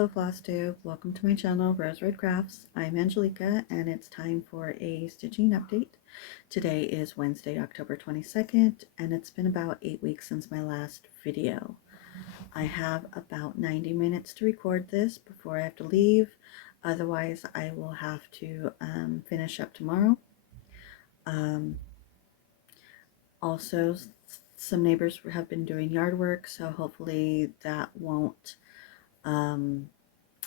Hello Flosstube, welcome to my channel Rose Red Crafts. I'm Angelica and it's time for a stitching update. Today is Wednesday, October 22nd, and it's been about 8 weeks since my last video. I have about 90 minutes to record this before I have to leave, otherwise I will have to finish up tomorrow. Also, some neighbors have been doing yard work, so hopefully that won't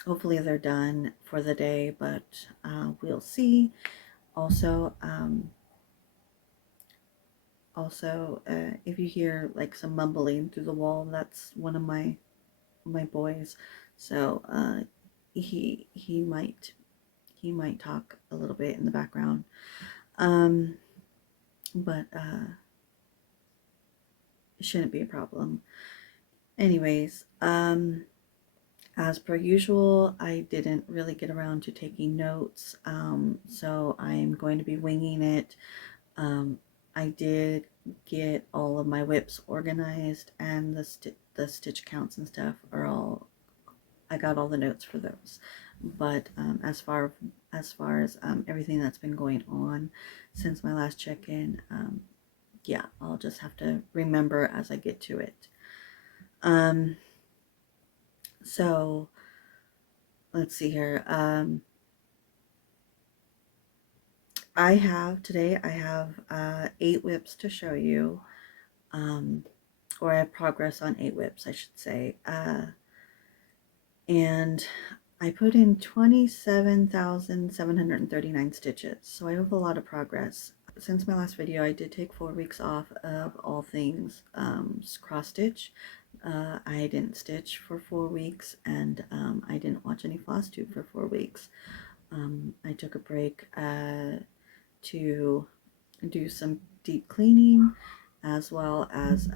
hopefully they're done for the day, but we'll see. Also, if you hear like some mumbling through the wall, that's one of my boys. So he might talk a little bit in the background, but it shouldn't be a problem. Anyways, as per usual, I didn't really get around to taking notes, so I'm going to be winging it. I did get all of my whips organized, and the stitch counts and stuff are all, I got all the notes for those. But as far as everything that's been going on since my last check-in, yeah, I'll just have to remember as I get to it. So let's see here. I have 8 whips to show you, or I have progress on 8 whips, I should say. And I put in 27,739 stitches, so I have a lot of progress. Since my last video, I did take 4 weeks off of all things cross stitch. I didn't stitch for 4 weeks, and I didn't watch any Flosstube for 4 weeks. I took a break to do some deep cleaning, as well as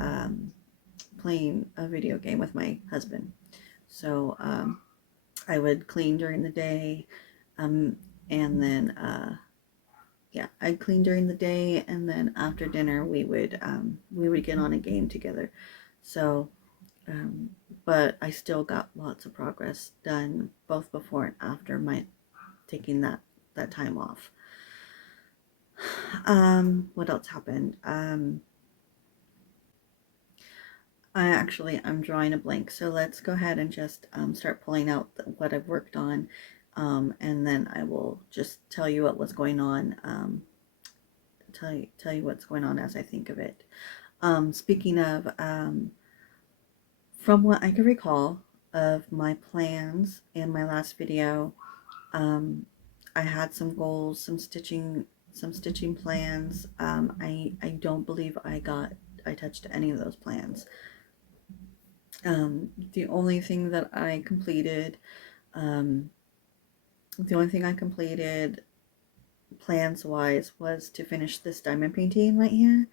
playing a video game with my husband. So I would clean during the day, and then yeah, I'd clean during the day, and then after dinner we would get on a game together. So but I still got lots of progress done both before and after my taking that time off. What else happened? I'm drawing a blank, so let's go ahead and just start pulling out what I've worked on, and then I will just tell you what was going on, tell you what's going on as I think of it. Speaking of, from what I can recall of my plans in my last video, I had some goals, some stitching plans. I don't believe I touched any of those plans. The only thing I completed plans wise was to finish this diamond painting right here.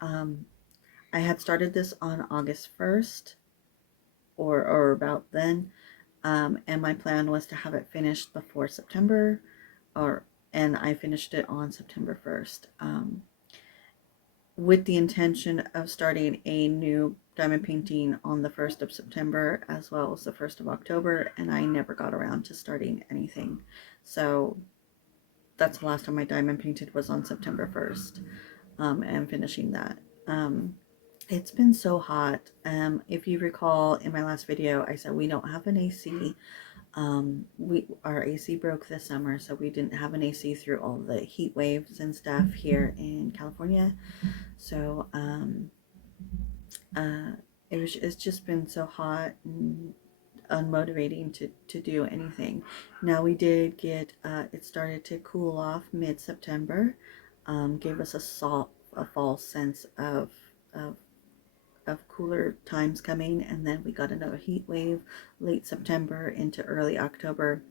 I had started this on August 1st or about then, and my plan was to have it finished before September, and I finished it on September 1st, with the intention of starting a new diamond painting on the 1st of September as well as the 1st of October, and I never got around to starting anything. So that's the last time I diamond painted, was on September 1st, and finishing that. It's been so hot. If you recall in my last video, I said we don't have an AC. Our AC broke this summer, so we didn't have an AC through all the heat waves and stuff here in California. So it's just been so hot and unmotivating to do anything. Now we did get it started to cool off mid-September, gave us a false sense of cooler times coming, and then we got another heat wave late September into early October,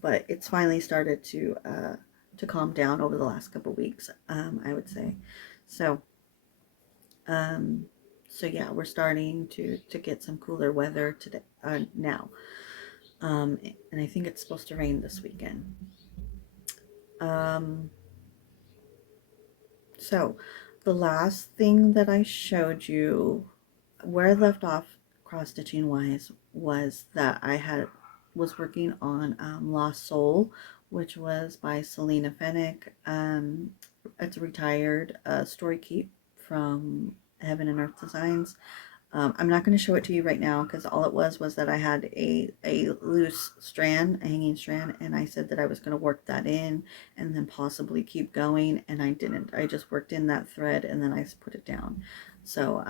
but it's finally started to calm down over the last couple weeks, I would say. So so yeah, we're starting to get some cooler weather today, now, and I think it's supposed to rain this weekend. So the last thing that I showed you, where I left off cross stitching wise, was that I had was working on Lost Soul, which was by Selena Fennick. It's a retired story keep from Heaven and Earth Designs. I'm not going to show it to you right now because all it was that I had a loose strand, a hanging strand, and I said that I was going to work that in and then possibly keep going, and I didn't. I just worked in that thread and then I put it down. So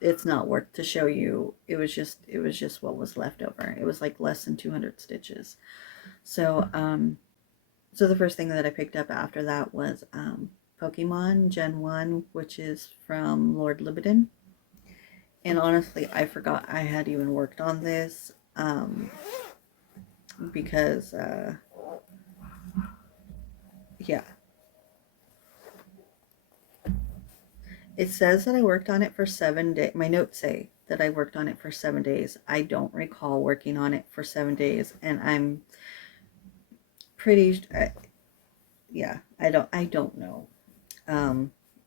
it's not worth to show you. It was just what was left over. It was like less than 200 stitches. So so the first thing that I picked up after that was Pokemon Gen 1, which is from Lord Libidin. And honestly, I forgot I had even worked on this because, yeah. It says that I worked on it for 7 days. My notes say that I worked on it for 7 days. I don't recall working on it for 7 days, and I'm pretty, yeah, I don't know.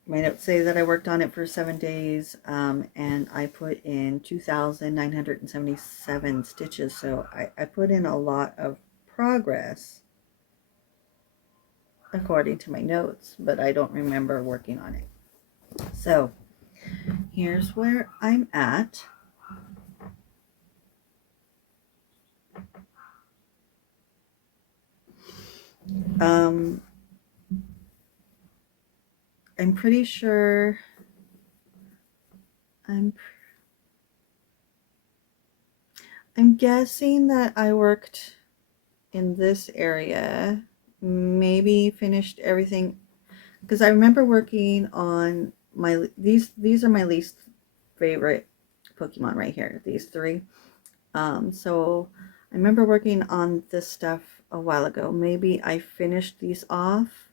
My notes say that I worked on it for 7 days, and I put in 2,977 stitches, so I put in a lot of progress according to my notes, but I don't remember working on it. So here's where I'm at. I'm pretty sure I'm guessing that I worked in this area, maybe finished everything, because I remember working on my these are my least favorite Pokemon right here, these three. So I remember working on this stuff a while ago. Maybe I finished these off,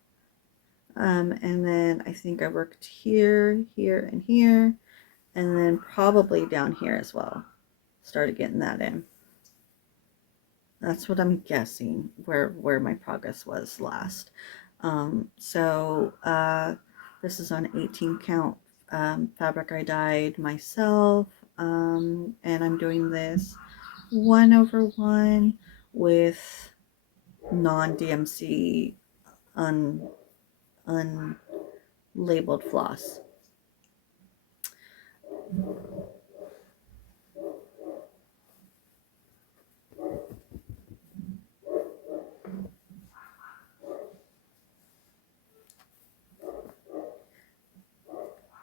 and then I think I worked here, here, and here, and then probably down here as well. Started getting that in. That's what I'm guessing where my progress was last. So this is on 18 count fabric I dyed myself, and I'm doing this 1/1 with non-DMC unlabeled floss.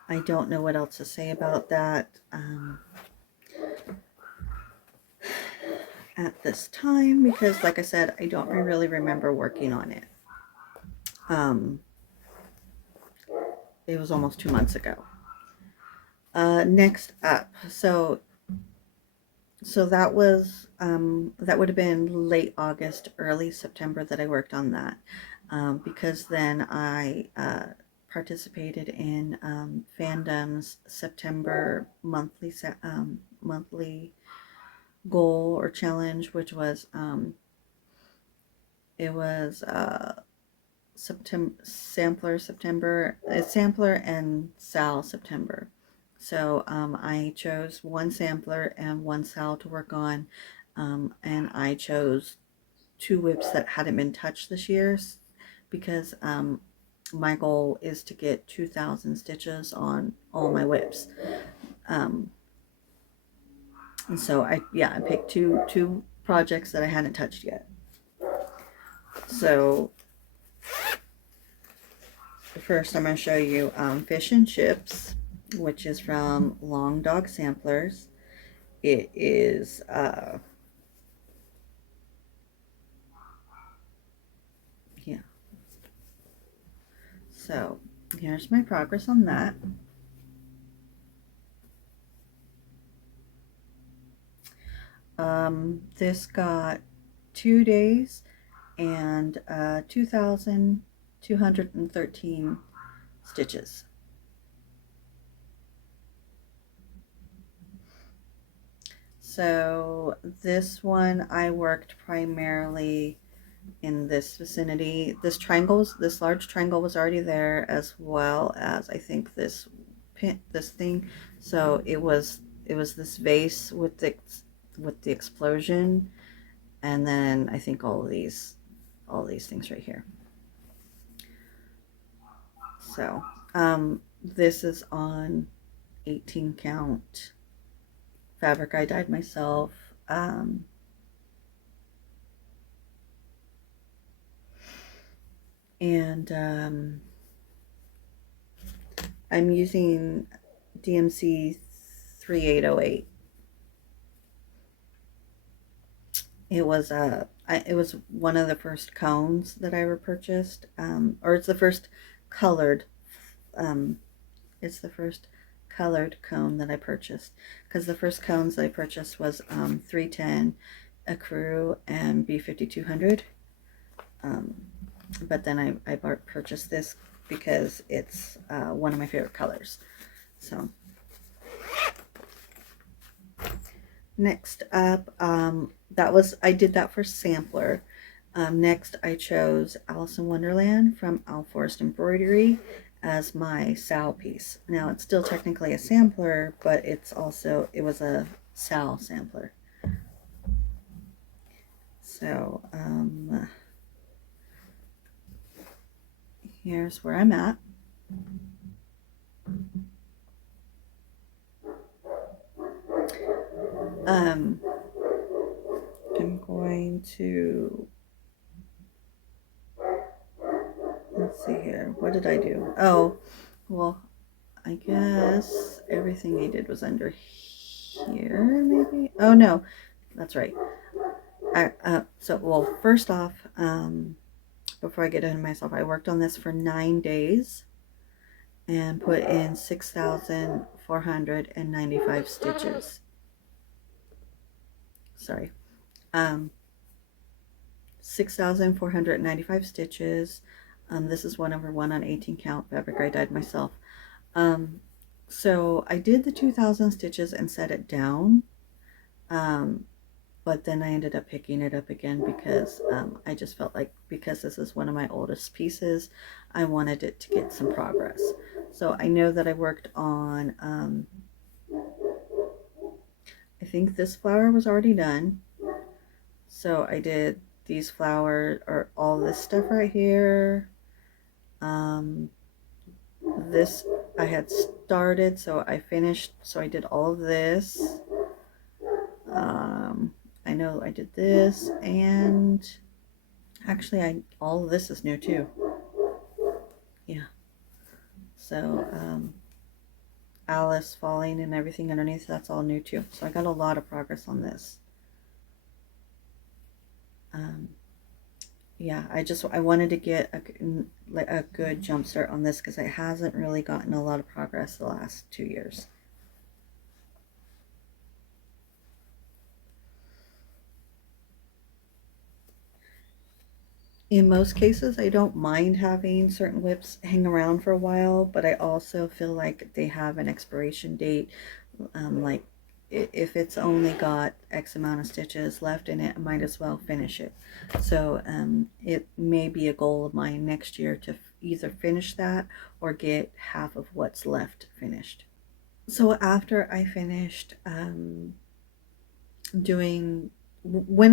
I don't know what else to say about that at this time, because like I said, I don't really remember working on it. It was almost 2 months ago. Next up, so that was that would have been late August, early September that I worked on that, because then I participated in Fandom's September monthly goal or challenge, which was it was September sampler and sal September. So I chose one sampler and one sal to work on, and I chose 2 whips that hadn't been touched this year, because my goal is to get 2,000 stitches on all my whips. And so I picked two projects that I hadn't touched yet. So first I'm going to show you Fish and Chips, which is from Long Dog Samplers. It is yeah. So here's my progress on that. This got 2 days and 2,213 stitches. So this one I worked primarily in this vicinity. This large triangle was already there, as well as I think this thing. So it was this vase with the explosion, and then I think all these things right here. So this is on 18 count fabric I dyed myself. And I'm using DMC 3808. It was it was one of the first cones that I repurchased, or it's the first colored. Um, it's the first colored cone that I purchased, because the first cones that I purchased was 310, Accru, and B5200. But then I purchased this because it's one of my favorite colors. So next up, I did that for sampler. Next, I chose Alice in Wonderland from Al Forest Embroidery as my SAL piece. Now, it's still technically a sampler, but it was a SAL sampler. So, here's where I'm at. I'm going to, let's see here. What did I do? Oh, well, I guess everything I did was under here, maybe? Oh, no, that's right. Well, first off, before I get into myself, I worked on this for 9 days and put in 6,495 stitches. Sorry. 6,495 stitches. This is 1/1 on 18 count fabric I dyed myself. So I did the 2,000 stitches and set it down. But then I ended up picking it up again because I just felt like, because this is one of my oldest pieces, I wanted it to get some progress. So I know that I worked on, I think this flower was already done. So I did these flowers, or all this stuff right here. This I had started, so I finished, so I did all of this. I know I did this, and actually all of this is new too. Yeah. So Alice falling and everything underneath, that's all new too. So I got a lot of progress on this. Yeah, I wanted to get a good jump start on this because it hasn't really gotten a lot of progress the last 2 years. In most cases, I don't mind having certain whips hang around for a while, but I also feel like they have an expiration date. Like if it's only got X amount of stitches left in it, I might as well finish it. So it may be a goal of mine next year to either finish that or get half of what's left finished. So after I finished when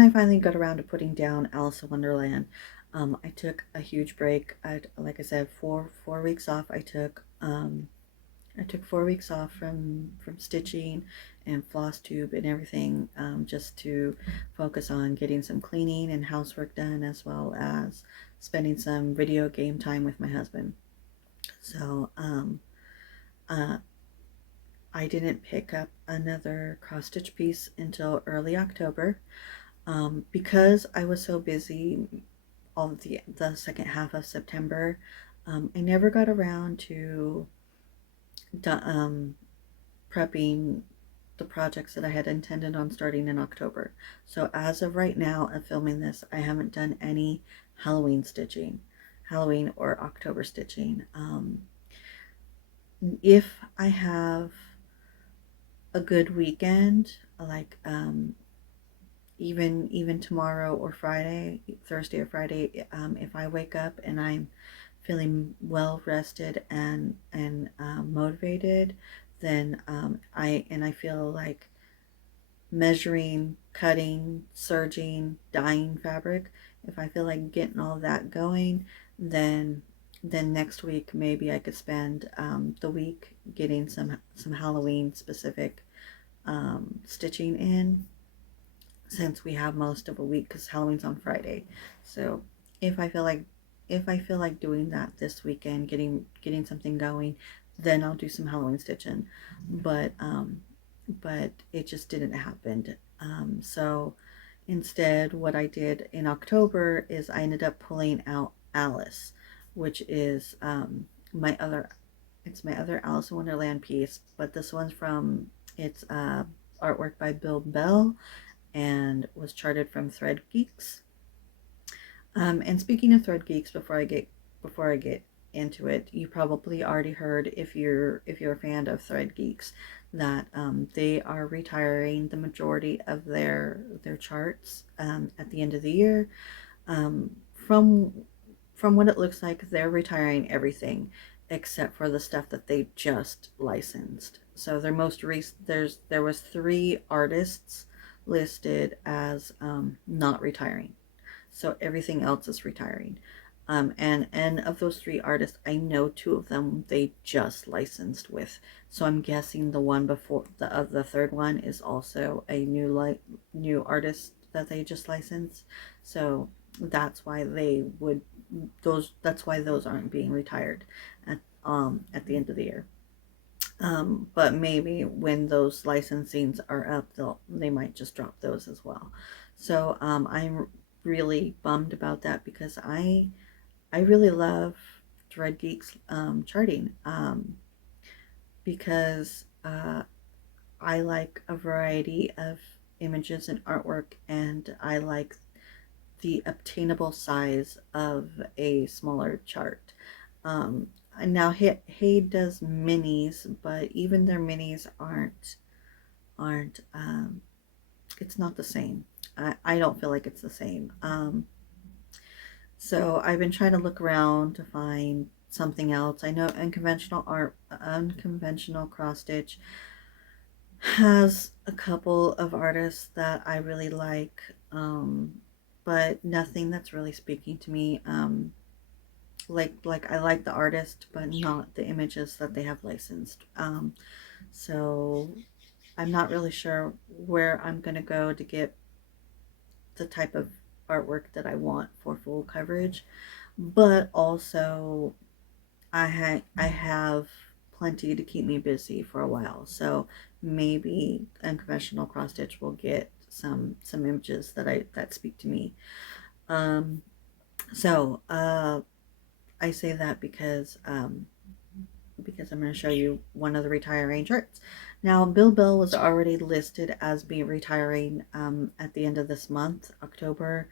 I finally got around to putting down Alice in Wonderland, I took a huge break. Like I said, 4 weeks off. I took 4 weeks off from stitching and Flosstube and everything, just to focus on getting some cleaning and housework done, as well as spending some video game time with my husband. So I didn't pick up another cross stitch piece until early October, because I was so busy all of the second half of September. I never got around to prepping the projects that I had intended on starting in October. So as of right now of filming this, I haven't done any Halloween stitching, Halloween or October stitching. If I have a good weekend, like even tomorrow or Friday, Thursday or Friday, if I wake up and I'm feeling well rested and motivated, then I feel like measuring, cutting, serging, dyeing fabric. If I feel like getting all that going, then next week maybe I could spend the week getting some Halloween specific stitching in, since we have most of a week because Halloween's on Friday. So if I feel like doing that this weekend, getting something going, then I'll do some Halloween stitching. But it just didn't happen. So instead, what I did in October is I ended up pulling out Alice, which is my other my other Alice in Wonderland piece, but this one's from it's artwork by Bill Bell and was charted from Thread Geeks. And speaking of Thread Geeks, before I get into it, you probably already heard, if you're a fan of Thread Geeks, that they are retiring the majority of their charts at the end of the year. Um, from what it looks like, they're retiring everything except for the stuff that they just licensed. So their most recent, there was 3 artists listed as not retiring. So everything else is retiring. And of those 3 artists, I know 2 of them they just licensed with. So I'm guessing the one before the third one is also a new artist that they just licensed. So that's why those aren't being retired at the end of the year. But maybe when those licensings are up, they might just drop those as well. So I'm really bummed about that because I really love Thread Geeks charting because I like a variety of images and artwork, and I like the obtainable size of a smaller chart. Um, Now Hay does minis, but even their minis aren't it's not the same. I don't feel like it's the same. So I've been trying to look around to find something else. I know unconventional cross stitch has a couple of artists that I really like, but nothing that's really speaking to me. Like I like the artist, but not the images that they have licensed. So I'm not really sure where I'm gonna go to get the type of artwork that I want for full coverage, but also I have plenty to keep me busy for a while. So maybe unconventional cross stitch will get some images that speak to me. Um, so I say that because I'm going to show you one of the retiring charts. Now, Bill Bell was already listed as being retiring at the end of this month, October,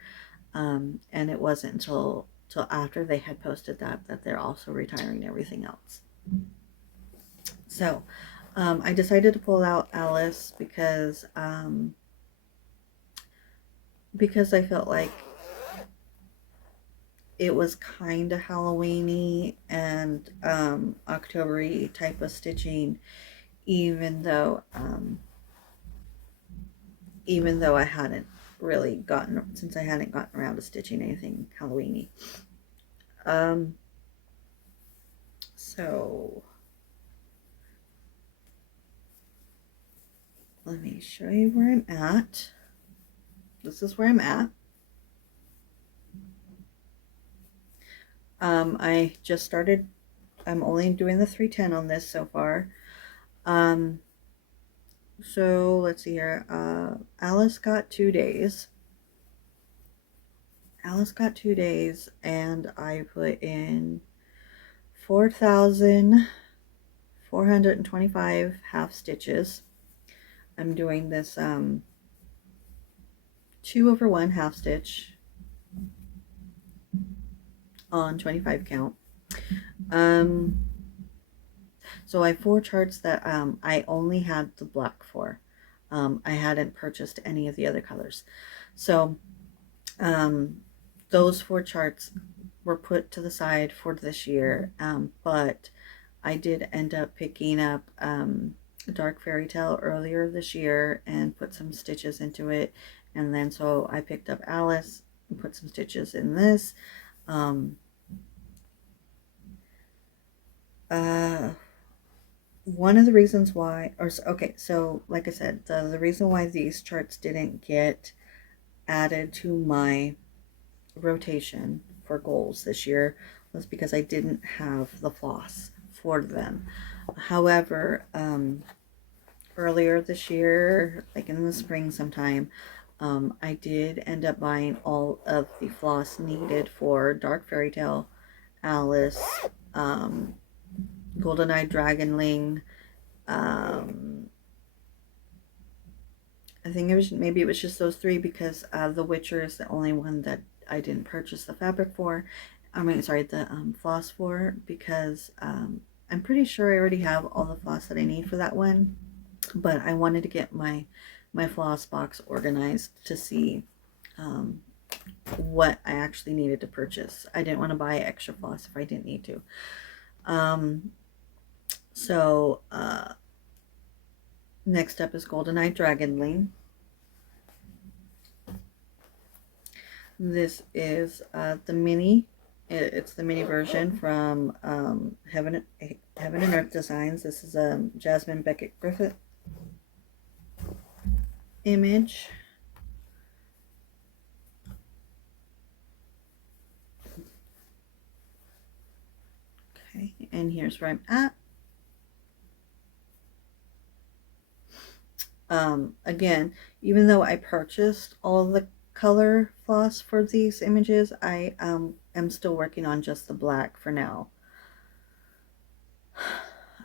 and it wasn't until after they had posted that they're also retiring everything else. So I decided to pull out Alice because I felt like it was kind of Halloweeny and October-y type of stitching, even though I hadn't really gotten around to stitching anything Halloweeny. So let me show you where I'm at. This is where I'm at. I just started. I'm only doing the 310 on this so far. So let's see here. Alice got 2 days. And I put in 4,425 half stitches. I'm doing this 2/1 half stitch on 25 count. So I have 4 charts that I only had the black for. I hadn't purchased any of the other colors. So those 4 charts were put to the side for this year, but I did end up picking up Dark Fairy Tale earlier this year and put some stitches into it. And then so I picked up Alice and put some stitches in this. One of the reasons why, okay, so like I said, the reason why these charts didn't get added to my rotation for goals this year was because I didn't have the floss for them. However, earlier this year, like in the spring sometime, I did end up buying all of the floss needed for Dark Fairy Tale, Alice, Golden-Eyed Dragonling. I think it was maybe it was just those three because The Witcher is the only one that I didn't purchase the fabric for. I mean, sorry, the floss for, because I'm pretty sure I already have all the floss that I need for that one. But I wanted to get my floss box organized to see what I actually needed to purchase. I didn't want to buy extra floss if I didn't need to. So next up is Golden-Eyed Dragonling. This is the mini. It's the mini version from Heaven and Earth Designs. This is a Jasmine Beckett Griffith image. Okay, and here's where I'm at. Again, even though I purchased all the color floss for these images, I am still working on just the black for now.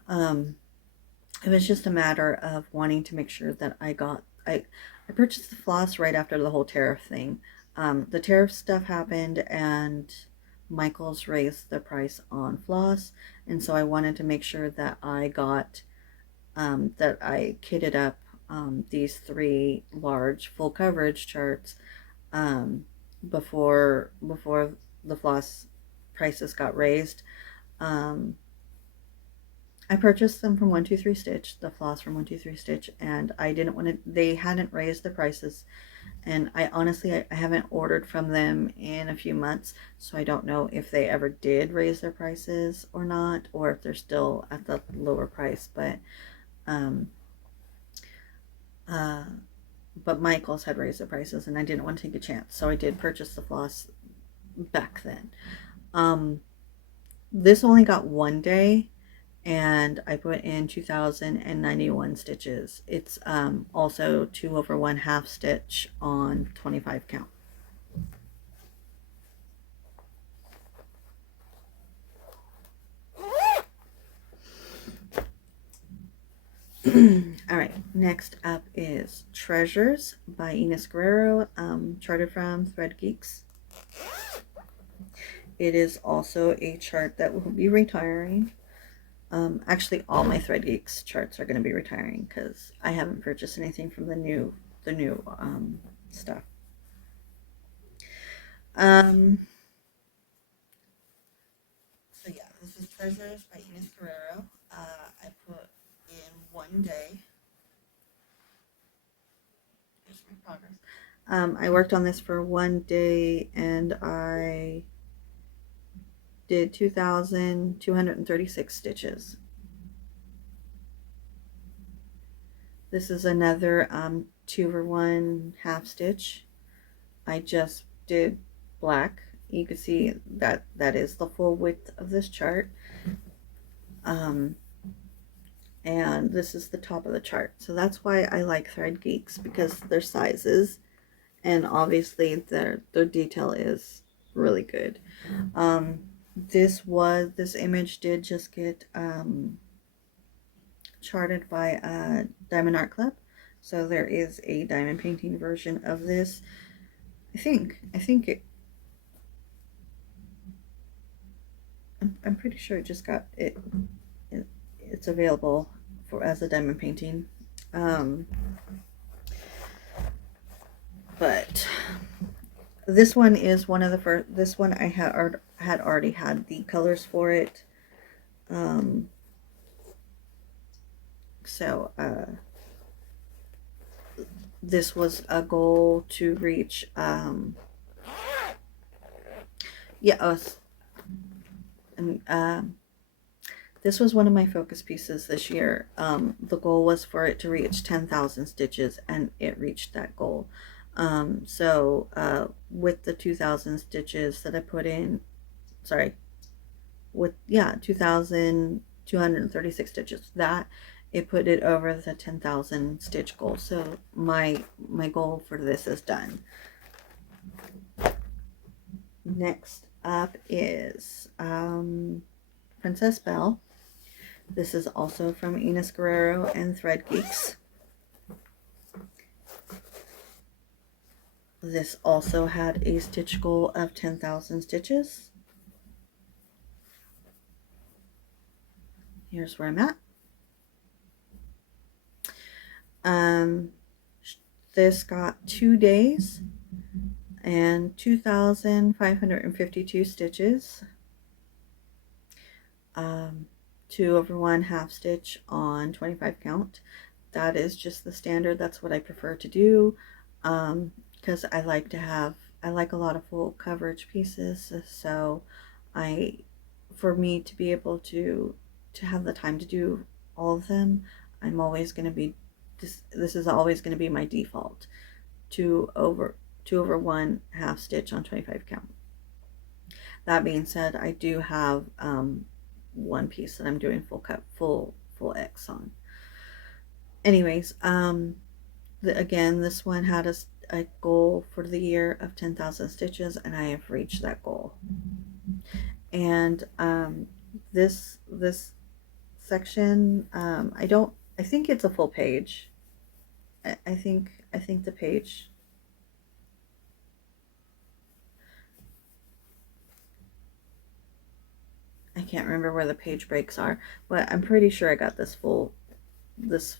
It was just a matter of wanting to make sure that I purchased the floss right after the whole tariff thing. The tariff stuff happened and Michaels raised the price on floss, and so I wanted to make sure that I got that I kitted up these 3 large full coverage charts before the floss prices got raised. I purchased them from 123 Stitch, the floss from 123 Stitch, and I didn't want to, they hadn't raised the prices, and I honestly, I haven't ordered from them in a few months, so I don't know if they ever did raise their prices or not, or if they're still at the lower price, but Michaels had raised the prices, and I didn't want to take a chance, so I did purchase the floss back then. This only got 1 day, and I put in 2,091 stitches. It's also 2/1/2 stitch on 25 count. All right, next up is Treasures by Ines Guerrero, charted from Thread Geeks. It is also a chart that will be retiring. Actually, all my Thread Geeks charts are going to be retiring because I haven't purchased anything from the new stuff. So yeah, this is Treasures by Ines Guerrero. I put in 1 day. Here's my progress. I worked on this for 1 day and I did 2,236 stitches. This is another 2/1/2 stitch. I just did black. You can see that is the full width of this chart. And this is the top of the chart. So that's why I like Thread Geeks, because their sizes and obviously their detail is really good. This image did just get charted by Diamond Art Club, so there is a diamond painting version of this. I think I'm pretty sure it just got it. It's available as a diamond painting. But this one is one of the first. This one I had already had the colors for it. So this was a goal to reach, and this was one of my focus pieces this year. The goal was for it to reach 10,000 stitches, and it reached that goal. So with the 2,000 stitches that I put in, sorry, with 2,236 stitches, that it put it over the 10,000 stitch goal. So my goal for this is done. Next up is Princess Belle. This is also from Ines Guerrero and Thread Geeks. This also had a stitch goal of 10,000 stitches. Here's where I'm at. This got 2 days and 2,552 stitches. 2/1 half stitch on 25 count. That is just the standard. That's what I prefer to do, because I like a lot of full coverage pieces. So for me to be able to have the time to do all of them, I'm always going to be, this is always going to be my default, 2/1 half stitch on 25 count. That being said, I do have one piece that I'm doing full X on. Anyways, again, this one had a goal for the year of 10,000 stitches, and I have reached that goal. And this section, I think it's a full page. I think the page, I can't remember where the page breaks are, but I'm pretty sure I got this full, this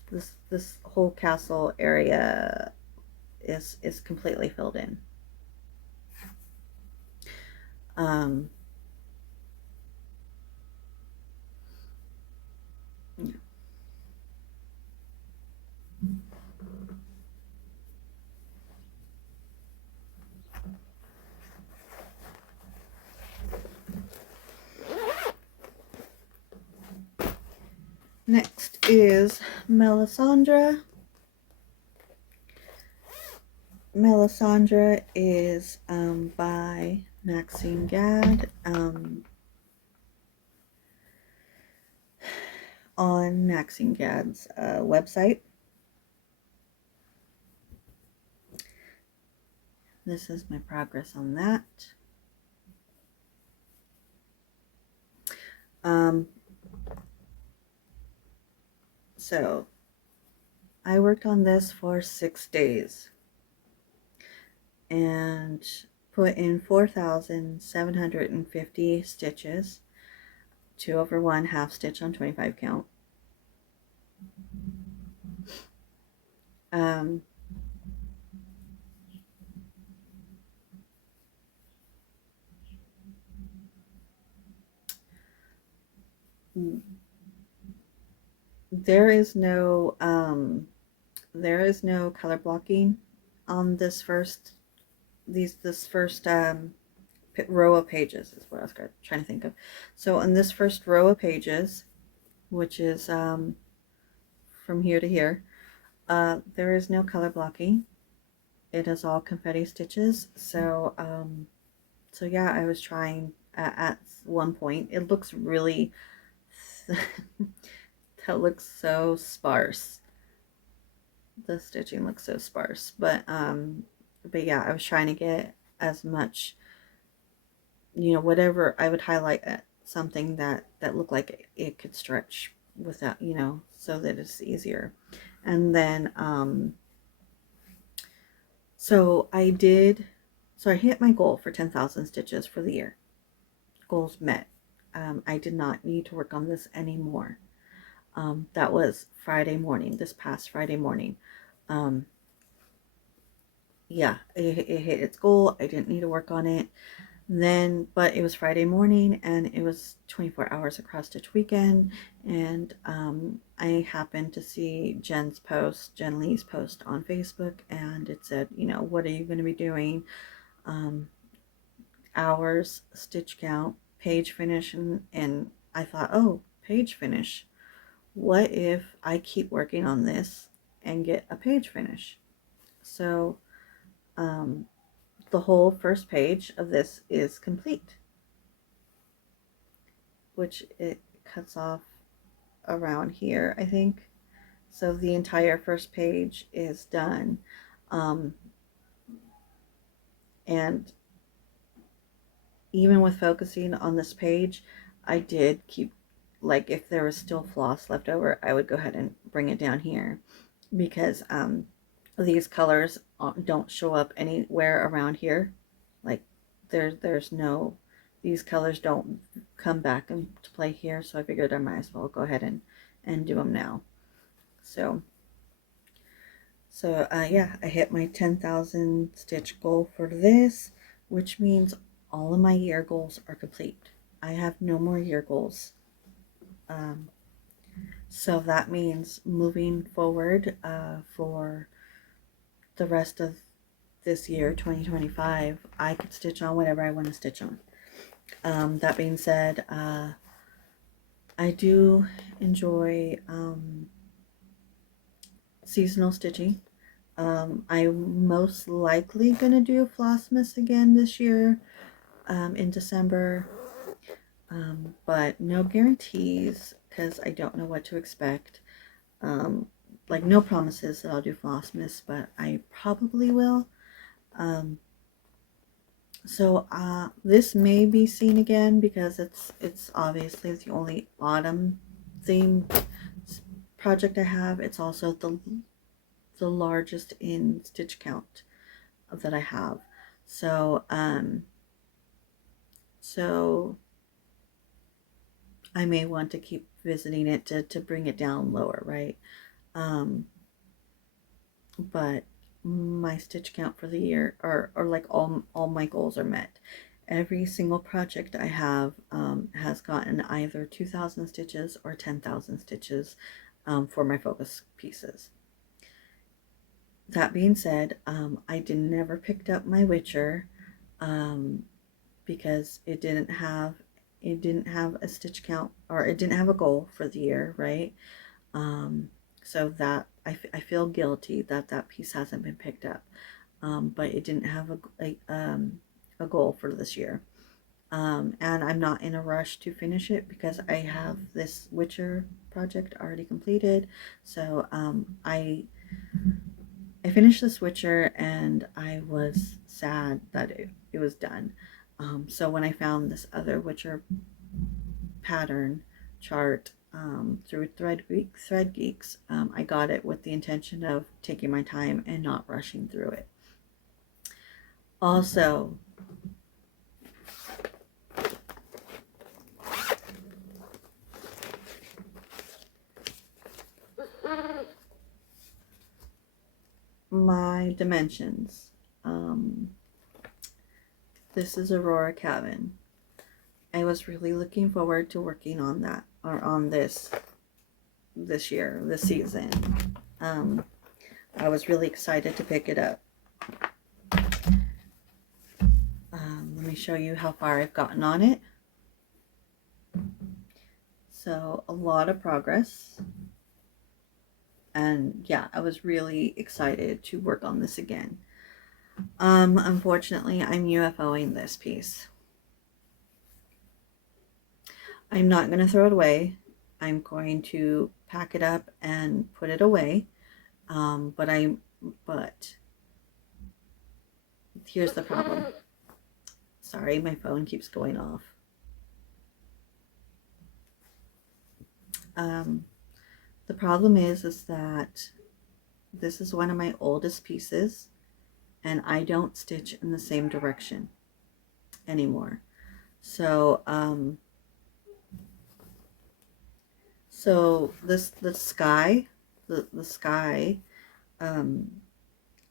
whole castle area is completely filled in. Yeah. Next is Melisandre. Melisandre is by Maxine Gadd, on Maxine Gadd's website. This is my progress on that. So I worked on this for 6 days and put in 4,750 stitches, 2/1 half stitch on 25 count. There is no color blocking on this first row of pages, is what I was trying to think of. So on this first row of pages, which is from here to here, there is no color blocking. It is all confetti stitches. So so yeah, I was trying at one point. It looks really that looks so sparse. The stitching looks so sparse, but yeah, I was trying to get as much, whatever I would highlight something that looked like it could stretch without, so that it's easier. And then so I hit my goal for 10,000 stitches for the year. Goals met. I did not need to work on this anymore. That was Friday morning, this past Friday morning. Yeah, it hit its goal. I didn't need to work on it. Then, but it was Friday morning and it was 24 hours of cross stitch weekend. And I happened to see Jen Lee's post on Facebook, and it said, you know, what are you going to be doing? Um, Hours, stitch count, page finish. And I thought, oh, page finish. What if I keep working on this and get a page finish? So um, the whole first page of this is complete, which it cuts off around here, I think. So the entire first page is done. Um, and even with focusing on this page, I did keep, like, if there was still floss left over, I would go ahead and bring it down here, because these colors don't show up anywhere around here. Like, there's no, these colors don't come back into play here, so I figured I might as well go ahead and do them now. So yeah, I hit my 10,000 stitch goal for this, which means all of my year goals are complete. I have no more year goals. So that means moving forward for the rest of this year, 2025, I could stitch on whatever I want to stitch on. That being said, I do enjoy seasonal stitching. I'm most likely going to do Flossmas again this year in December, but no guarantees because I don't know what to expect. Um, like, no promises that I'll do Flossmas, but I probably will. So this may be seen again because it's obviously the only autumn theme project I have. It's also the largest in stitch count that I have. So so I may want to keep visiting it to bring it down lower, right? But my stitch count for the year, or like all my goals are met. Every single project I have has gotten either 2,000 stitches or 10,000 stitches for my focus pieces. That being said, I never picked up my Witcher because it didn't have a stitch count, or it didn't have a goal for the year, right? So that I feel guilty that that piece hasn't been picked up, but it didn't have a goal for this year. And I'm not in a rush to finish it because I have this Witcher project already completed. So I finished the Witcher and I was sad that it was done. So when I found this other Witcher pattern chart through Thread Geeks, I got it with the intention of taking my time and not rushing through it. Also, my dimensions. This is Aurora Cabin. I was really looking forward to working on that, or on this year, this season. I was really excited to pick it up. Let me show you how far I've gotten on it. So a lot of progress. And yeah, I was really excited to work on this again. Unfortunately, I'm UFOing this piece. I'm not going to throw it away. I'm going to pack it up and put it away. But here's the problem. Sorry, my phone keeps going off. The problem is that this is one of my oldest pieces, and I don't stitch in the same direction anymore. So the sky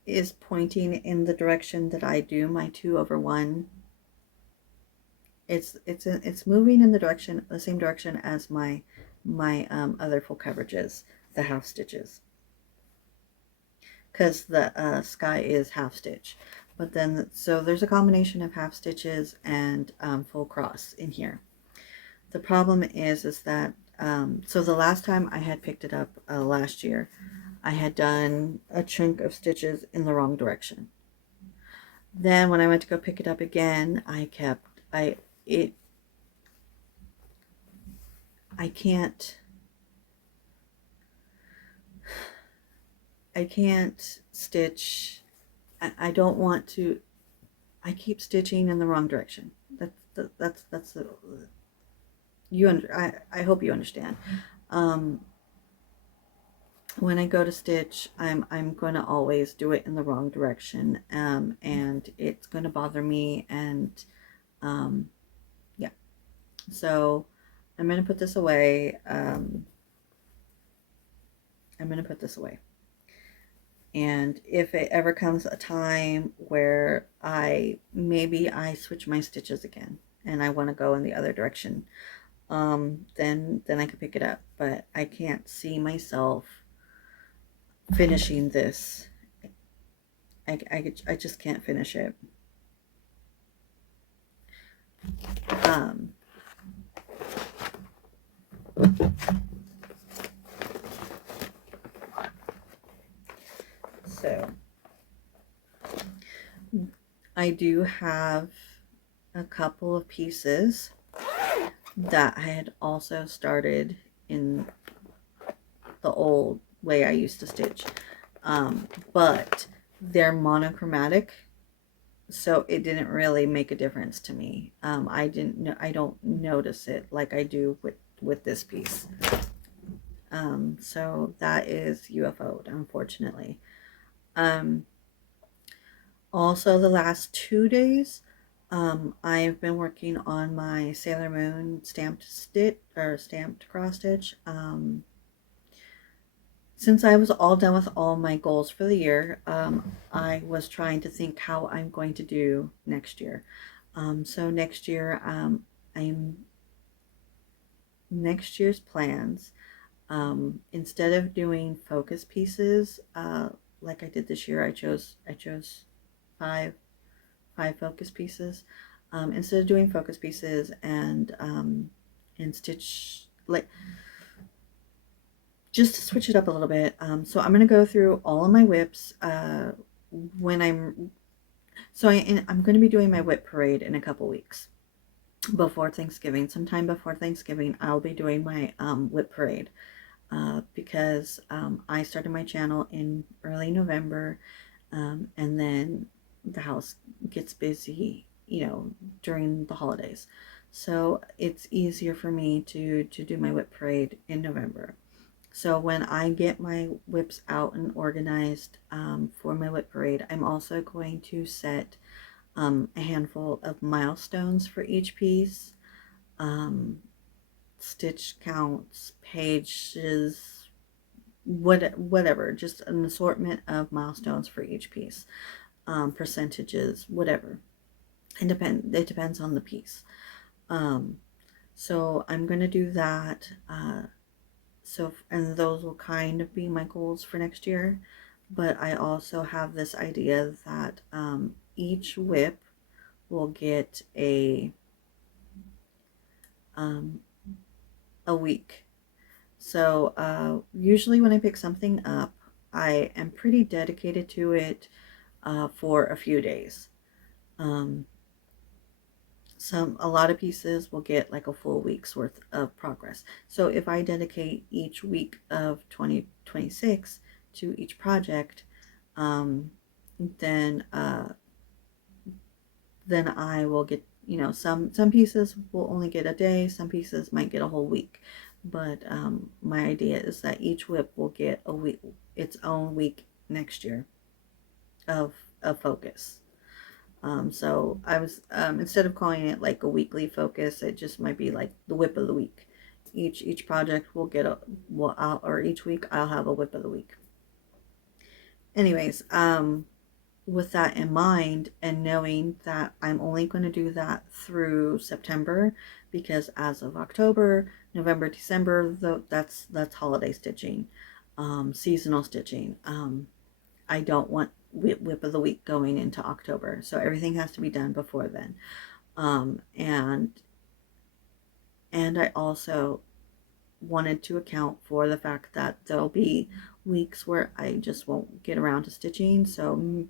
is pointing in the direction that I do my 2/1 it's moving in the same direction as my other full coverages, the half stitches, because the sky is half stitch. But then, so there's a combination of half stitches and full cross in here. The problem is that so the last time I had picked it up last year, I had done a chunk of stitches in the wrong direction. Then when I went to go pick it up again, I can't stitch. I don't want to. I keep stitching in the wrong direction. That's the I hope you understand. When I go to stitch, I'm going to always do it in the wrong direction, and it's going to bother me, and yeah. So I'm going to put this away. I'm going to put this away. And if it ever comes a time where maybe I switch my stitches again and I want to go in the other direction, then I can pick it up. But I can't see myself finishing this. I just can't finish it. So I do have a couple of pieces that I had also started in the old way I used to stitch, but they're monochromatic, so it didn't really make a difference to me. I don't notice it like I do with this piece. So that is UFO'd, unfortunately. Also, the last 2 days, I've been working on my Sailor Moon stamped cross stitch. Since I was all done with all my goals for the year, I was trying to think how I'm going to do next year. So next year, next year's plans, instead of doing focus pieces, like I did this year, I chose five focus pieces. Instead of doing focus pieces and stitch, like, just to switch it up a little bit. So I'm going to go through all of my whips when I'm going to be doing my whip parade in a couple weeks before Thanksgiving. Sometime before Thanksgiving, I'll be doing my whip parade because I started my channel in early November, and then the house gets busy, during the holidays. So it's easier for me to do my whip parade in November. So when I get my whips out and organized for my whip parade, I'm also going to set a handful of milestones for each piece, stitch counts, pages, whatever, just an assortment of milestones for each piece, percentages, whatever. It depends on the piece. So I'm going to do that. And those will kind of be my goals for next year. But I also have this idea that each whip will get a week. So usually when I pick something up, I am pretty dedicated to it for a few days. A lot of pieces will get like a full week's worth of progress. So if I dedicate each week of 2026 to each project, then I will get, some pieces will only get a day, some pieces might get a whole week. But my idea is that each whip will get a week, its own week next year of focus. So I was, instead of calling it like a weekly focus, it just might be like the whip of the week. Each project will get or each week I'll have a whip of the week. Anyways, with that in mind, and knowing that I'm only going to do that through September, because as of October, November, December, that's holiday stitching, seasonal stitching. I don't want whip of the week going into October, so everything has to be done before then. And I also wanted to account for the fact that there'll be weeks where I just won't get around to stitching, so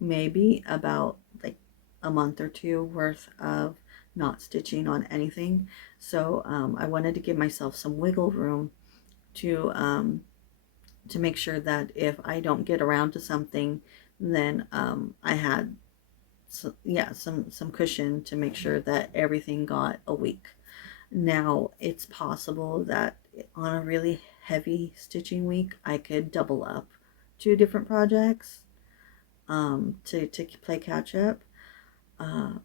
maybe about like a month or two worth of not stitching on anything. So I wanted to give myself some wiggle room to make sure that if I don't get around to something, then I had some cushion to make sure that everything got a week. Now it's possible that on a really heavy stitching week I could double up 2 different projects to play catch up,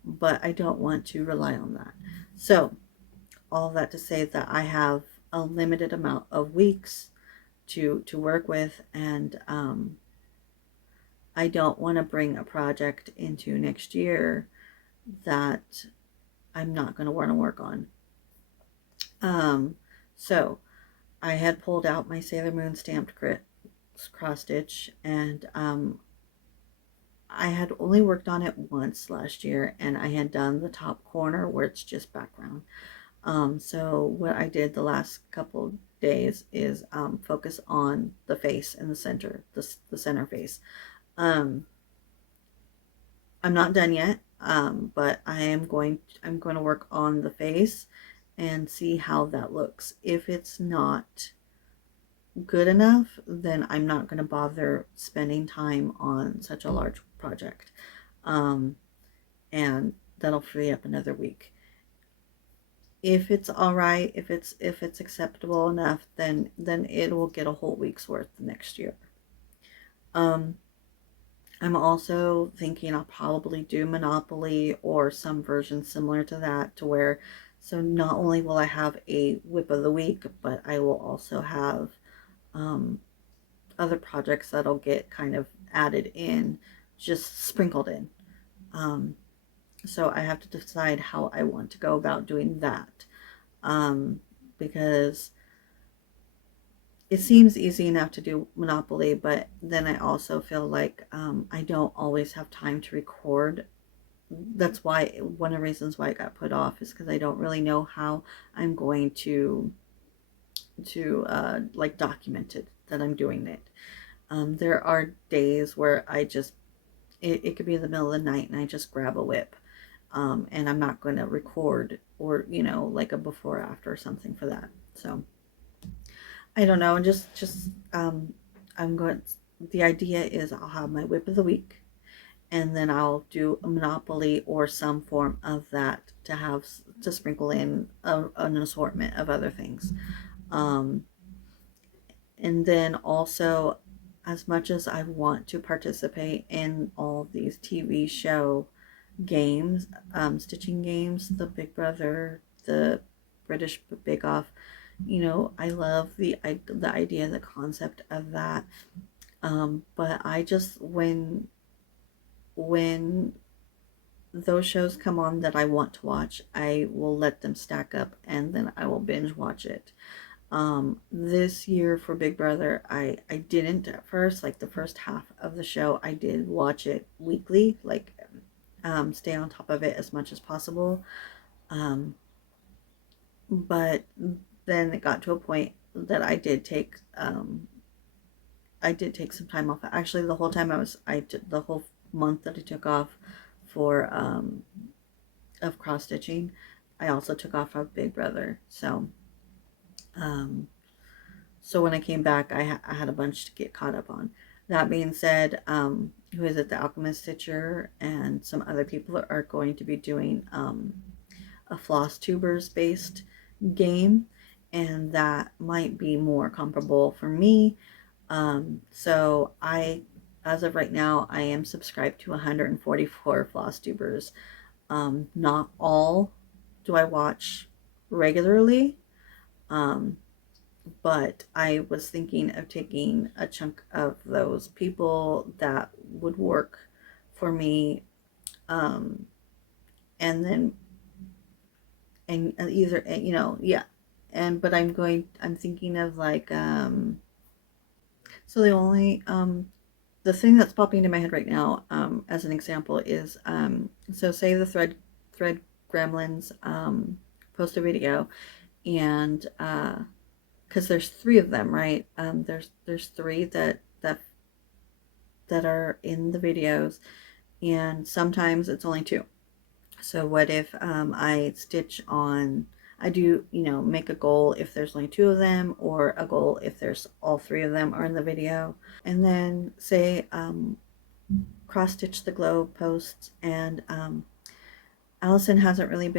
but I don't want to rely on that. So all that to say that I have a limited amount of weeks to work with, and I don't want to bring a project into next year that I'm not going to want to work on. So I had pulled out my Sailor Moon stamped grit cross stitch, and I had only worked on it once last year, and I had done the top corner where it's just background. So what I did the last couple days is focus on the face in the center, the center face. I'm not done yet, but I'm going to work on the face and see how that looks. If it's not good enough, then I'm not going to bother spending time on such a large project, and that'll free up another week. If it's all right, if it's acceptable enough, then it will get a whole week's worth next year. I'm also thinking I'll probably do Monopoly or some version similar to that, to where, so not only will I have a whip of the week, but I will also have other projects that'll get kind of added in, just sprinkled in. So I have to decide how I want to go about doing that, because it seems easy enough to do Monopoly, but then I also feel like I don't always have time to record. That's why one of the reasons why it got put off is because I don't really know how I'm going to like document it, that I'm doing it. There are days where I just, it could be in the middle of the night and I just grab a whip, and I'm not going to record, or like a before after or something for that. So I don't know, just I'm going, the idea is I'll have my whip of the week, and then I'll do a Monopoly or some form of that to have to sprinkle in an assortment of other things. And then also, as much as I want to participate in all these TV show games, stitching games, the Big Brother, the British Bake Off, I love the idea, the concept of that. But I just, when those shows come on that I want to watch, I will let them stack up and then I will binge watch it. This year for Big Brother, I didn't at first, like the first half of the show, I did watch it weekly, like stay on top of it as much as possible. But then it got to a point that I did take some time off. Actually, the whole time I took the whole month that I took off for of cross stitching, I also took off of Big Brother. So when I came back, I had a bunch to get caught up on. That being said, who is it? The Alchemist Stitcher and some other people are going to be doing a Flosstubers based game, and that might be more comparable for me. So as of right now, I am subscribed to 144 Flosstubers. Not all do I watch regularly, but I was thinking of taking a chunk of those people that would work for me. And then, and either, yeah. And, but I'm thinking of like, so the thing that's popping into my head right now, as an example is, so say the thread gremlins, post a video, and, because there's three of them, right? There's three that are in the videos, and sometimes it's only two. So what if, I do, make a goal if there's only two of them, or a goal if there's all three of them are in the video. And then say, cross stitch the globe posts, and, Allison hasn't really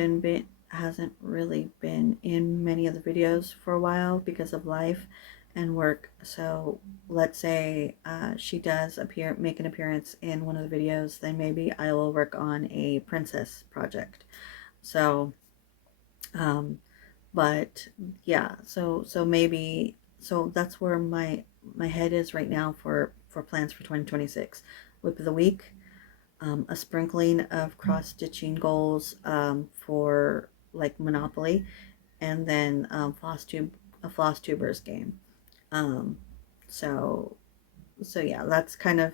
been in many of the videos for a while because of life and work. So let's say, she does make an appearance in one of the videos, then maybe I will work on a princess project. So, um, but yeah, so maybe, so that's where my head is right now for plans for 2026. Whip of the week, a sprinkling of cross stitching goals, for like Monopoly, and then, a floss tubers game. Um, so so yeah, that's kind of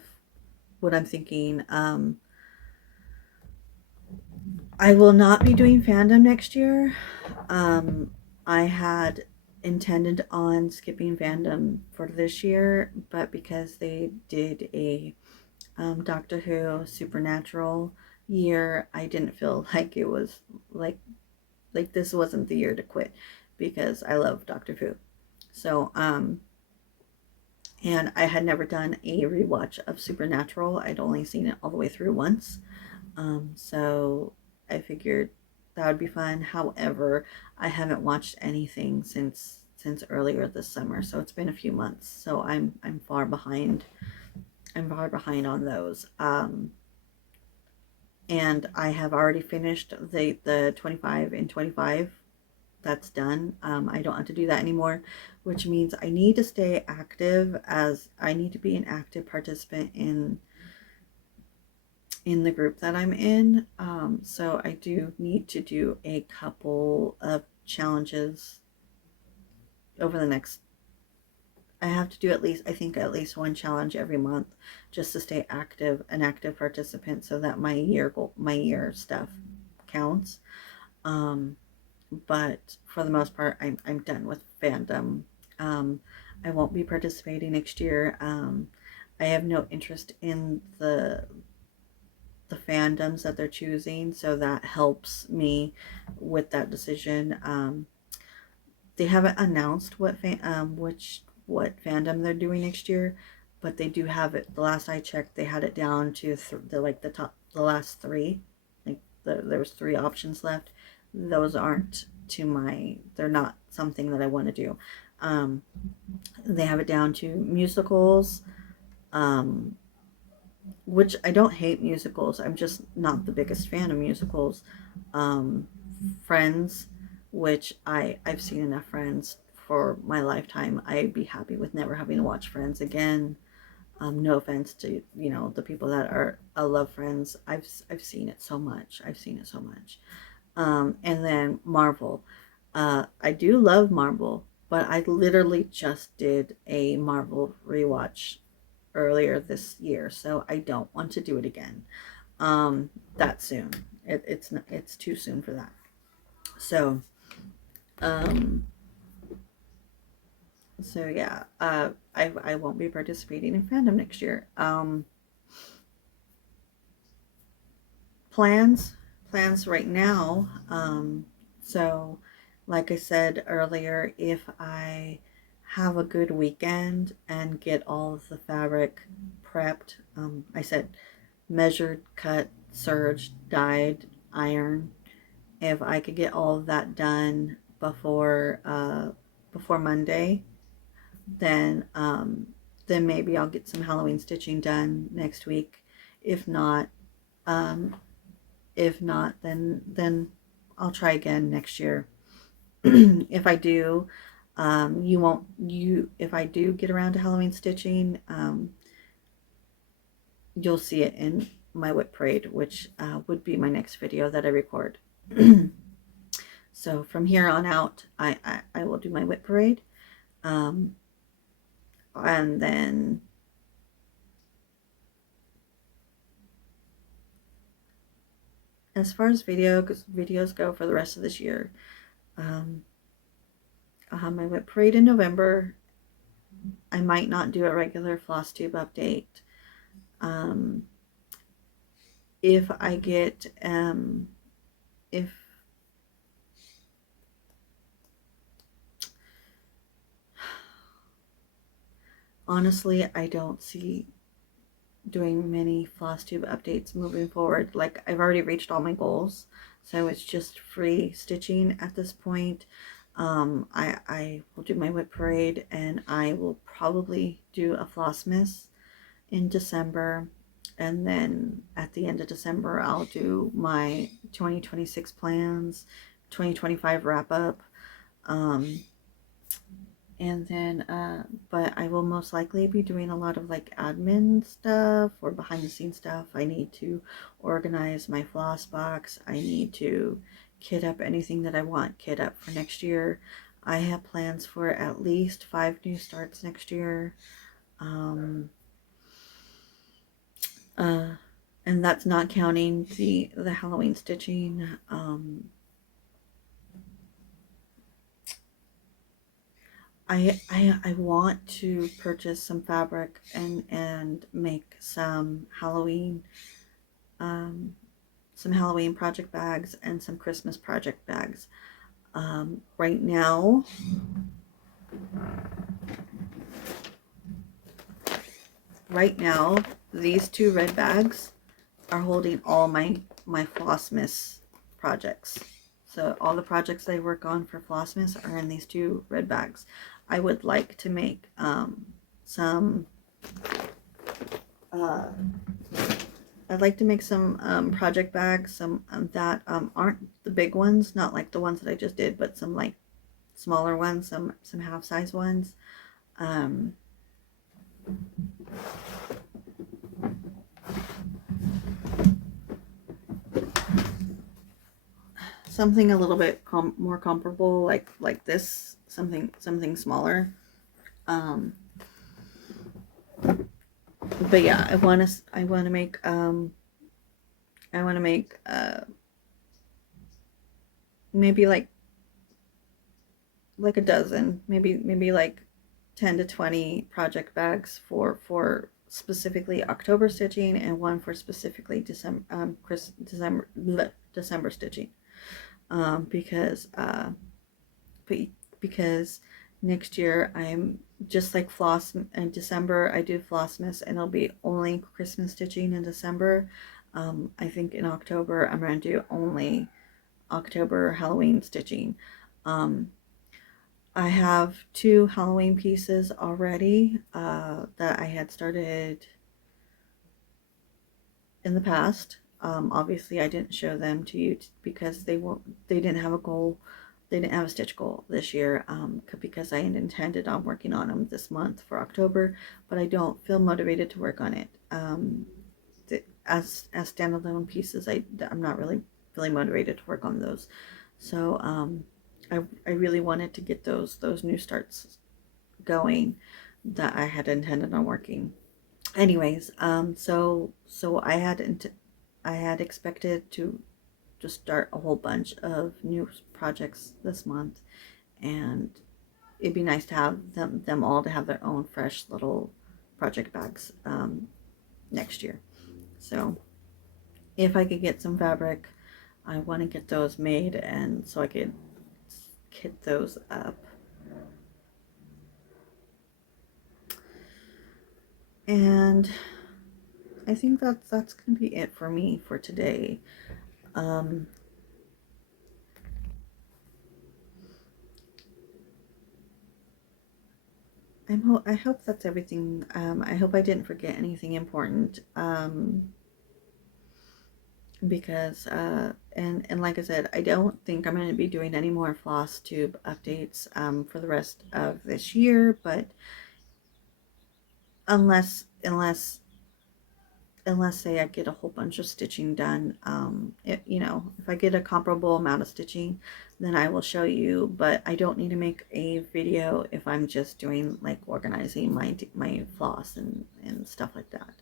what I'm thinking. I will not be doing fandom next year. Um, I had intended on skipping fandom for this year, but because they did a, Doctor Who Supernatural year, I didn't feel like it was like this wasn't the year to quit, because I love Doctor Who. So, and I had never done a rewatch of Supernatural. I'd only seen it all the way through once. So I figured that would be fun. However, I haven't watched anything since earlier this summer, so it's been a few months. So I'm far behind. I'm far behind on those. And I have already finished the 25 and 25. That's done. I don't have to do that anymore, which means I need to stay active, as I need to be an active participant in the group that I'm in. So I do need to do a couple of challenges over the next. I have to do I think at least one challenge every month, just to stay active, an active participant, so that my year stuff counts. Um, but for the most part, I'm done with fandom. Um, I won't be participating next year. I have no interest in the fandoms that they're choosing, so that helps me with that decision. They haven't announced what fandom they're doing next year, but they do have it. The last I checked, they had it down to the last three. Like there was three options left. Those aren't they're not something that I want to do. Um, they have it down to musicals, um, which I don't hate musicals. I'm just not the biggest fan of musicals. Um, Friends, which I've seen enough Friends for my lifetime. I'd be happy with never having to watch Friends again. No offense to the people that are love Friends. I've seen it so much. I've seen it so much. And then Marvel. I do love Marvel, but I literally just did a Marvel rewatch earlier this year, so I don't want to do it again, that soon. It's too soon for that. So, um, so yeah, I won't be participating in fandom next year. Plans plans right now. So, like I said earlier, if I have a good weekend and get all of the fabric prepped, I said measured, cut, serged, dyed, iron. If I could get all of that done before Monday, then then maybe I'll get some Halloween stitching done next week. If not, um, then I'll try again next year. If I do, you won't you if I do get around to Halloween stitching, you'll see it my whip parade, which would be my next video that I record. So from here on out, I will do my whip parade. And then as far as videos go for the rest of this year, I'll have my whip parade in November. I might not do a regular Flosstube update. If I get, if honestly, I don't see doing many Flosstube updates moving forward. Like, I've already reached all my goals, so it's just free stitching at this point. I will do my whip parade, and I will probably do a Flossmas in December, and then at the end of December I'll do my 2026 plans, 2025 wrap up, and then but I will most likely be doing a lot of like admin stuff or behind the scenes stuff. I need to organize my floss box. I need to kit up anything that I want kit up for next year. I have plans for at least 5 new starts next year. And that's not counting the Halloween stitching. I want to purchase some fabric and make some Halloween project bags and some Christmas project bags. Right now, these 2 red bags are holding all my Flossmas projects. So all the projects I work on for Flossmas are in these 2 red bags. I would like to make some I'd like to make some project bags, some that aren't the big ones, not like the ones that I just did, but some like smaller ones, some half size ones. Something a little bit more comparable, like this, something smaller. But yeah, I want to make maybe like a dozen, maybe like 10 to 20 project bags for specifically October stitching, and one for specifically December stitching. Because next year I'm just like floss in December. I do Flossmas, and it'll be only Christmas stitching in December. I think in October I'm going to do only October Halloween stitching. I have 2 Halloween pieces already that I had started in the past. Obviously I didn't show them to you because they didn't have a goal. They didn't have a stitch goal this year, because I had intended on working on them this month for October, but I don't feel motivated to work on it. As standalone pieces, I'm not really motivated to work on those. So I really wanted to get those new starts going that I had intended on working. Anyways, so I had expected to just start a whole bunch of new projects this month, and it'd be nice to have them all to have their own fresh little project bags next year. So if I could get some fabric, I want to get those made, and so I could kit those up. And I think that's gonna be it for me for today. I hope that's everything. I hope I didn't forget anything important. Because and like I said, I don't think I'm going to be doing any more Flosstube updates for the rest of this year, but unless unless say I get a whole bunch of stitching done. You know, if I get a comparable amount of stitching, then I will show you, but I don't need to make a video if I'm just doing like organizing my floss and stuff like that.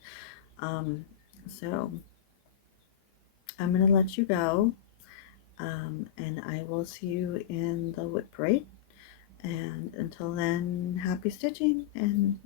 So I'm gonna let you go, and I will see you in the whip parade. And until then, happy stitching, and